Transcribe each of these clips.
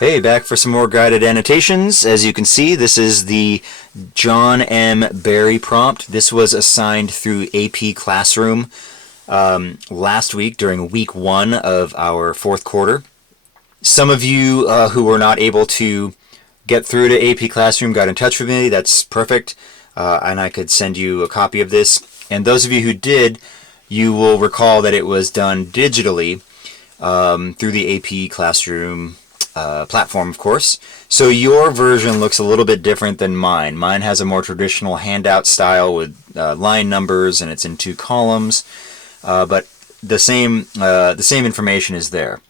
Hey, back for some more guided annotations. As you can see, this is the John M. Barry prompt. This was assigned through AP Classroom last week during week 1 of our 4th quarter. Some of you who were not able to get through to AP Classroom got in touch with me. That's perfect. And I could send you a copy of this. And those of you who did, you will recall that it was done digitally through the AP Classroom platform, of course. So your version looks a little bit different than mine. Mine has a more traditional handout style with line numbers, and it's in 2 columns. But the same information is there.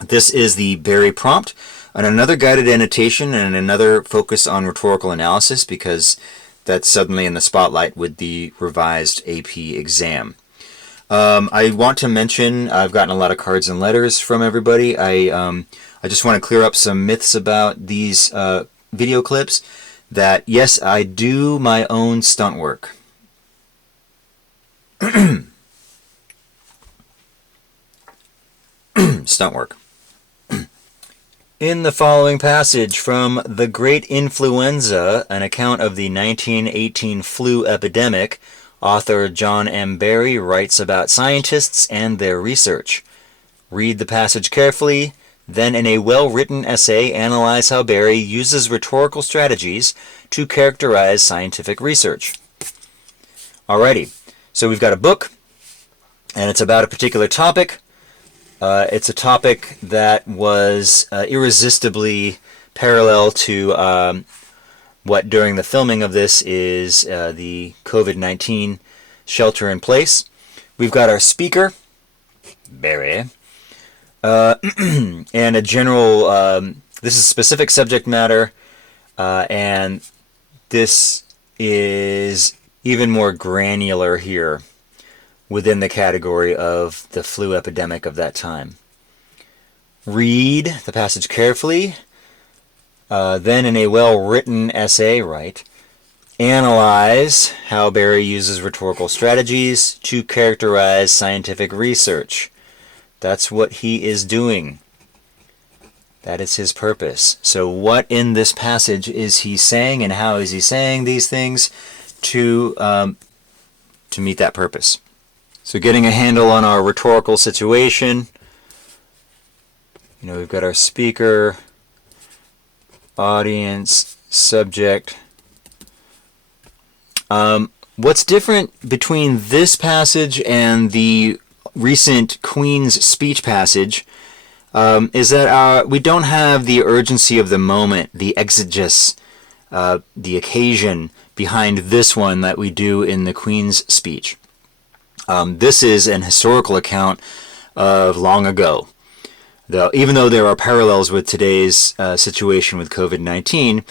This is the Barry prompt, and another guided annotation and another focus on rhetorical analysis, because that's suddenly in the spotlight with the revised AP exam. I want to mention, I've gotten a lot of cards and letters from everybody. I just want to clear up some myths about these video clips. That yes, I do my own stunt work. Stunt work. In the following passage from The Great Influenza, an account of the 1918 flu epidemic, author John M. Barry writes about scientists and their research. Read the passage carefully, then in a well-written essay analyze how Barry uses rhetorical strategies to characterize scientific research. Alrighty, so we've got a book, and it's about a particular topic. It's a topic that was irresistibly parallel to what during the filming of this is the COVID-19 shelter in place. We've got our speaker, Barry, and a general, this is specific subject matter, and this is even more granular here within the category of the flu epidemic of that time. Read the passage carefully, then in a well-written essay, analyze how Barry uses rhetorical strategies to characterize scientific research. That's what he is doing. That is his purpose. So what in this passage is he saying, and how is he saying these things to meet that purpose? So getting a handle on our rhetorical situation. We've got our speaker, audience, subject. What's different between this passage and the recent Queen's speech passage is that we don't have the urgency of the moment, the exegesis, the occasion behind this one that we do in the Queen's speech. This is an historical account of long ago. Even though there are parallels with today's situation with COVID-19,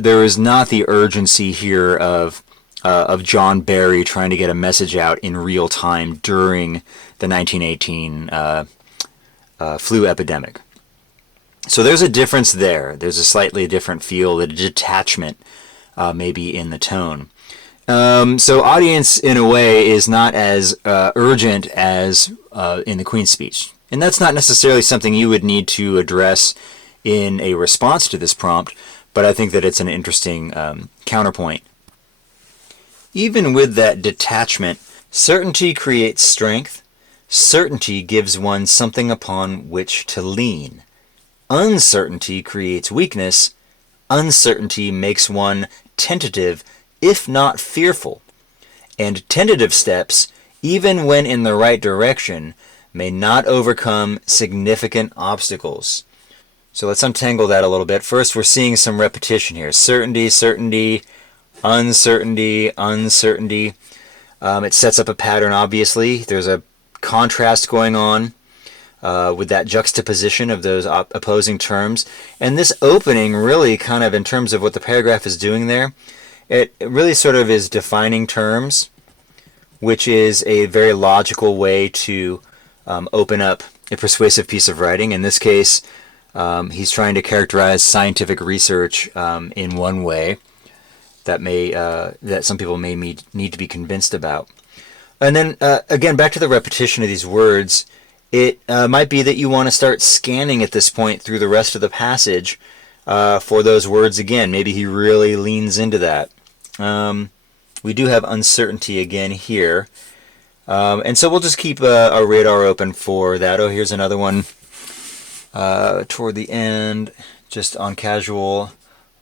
there is not the urgency here of John Barry trying to get a message out in real time during the 1918 flu epidemic. So there's a difference there. There's a slightly different feel, a detachment maybe in the tone. So audience, in a way, is not as urgent as in the Queen's speech. And that's not necessarily something you would need to address in a response to this prompt, but I think that it's an interesting counterpoint. Even with that detachment, certainty creates strength. Certainty gives one something upon which to lean. Uncertainty creates weakness. Uncertainty makes one tentative, if not fearful. And tentative steps, even when in the right direction, may not overcome significant obstacles. So let's untangle that a little bit. First, we're seeing some repetition here. Certainty, certainty, uncertainty, uncertainty. It sets up a pattern, obviously. There's a contrast going on with that juxtaposition of those opposing terms. And this opening really kind of, in terms of what the paragraph is doing there, it really sort of is defining terms, which is a very logical way to open up a persuasive piece of writing. In this case, he's trying to characterize scientific research in one way that some people may need to be convinced about. And then, again, back to the repetition of these words, It might be that you want to start scanning at this point through the rest of the passage for those words again. Maybe he really leans into that. We do have uncertainty again here. And so we'll just keep our radar open for that. Oh, here's another one toward the end, just on casual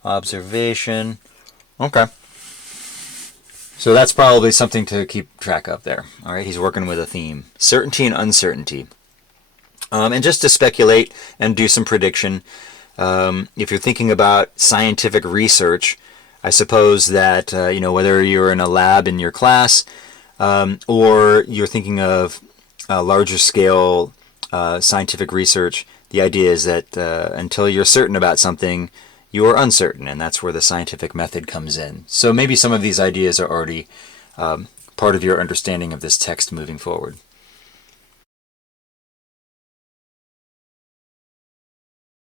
observation. Okay. So that's probably something to keep track of there. All right, he's working with a theme. Certainty and uncertainty. And just to speculate and do some prediction, if you're thinking about scientific research, I suppose that, whether you're in a lab in your class or you're thinking of larger scale scientific research, the idea is that until you're certain about something, you're uncertain, and that's where the scientific method comes in. So maybe some of these ideas are already part of your understanding of this text moving forward.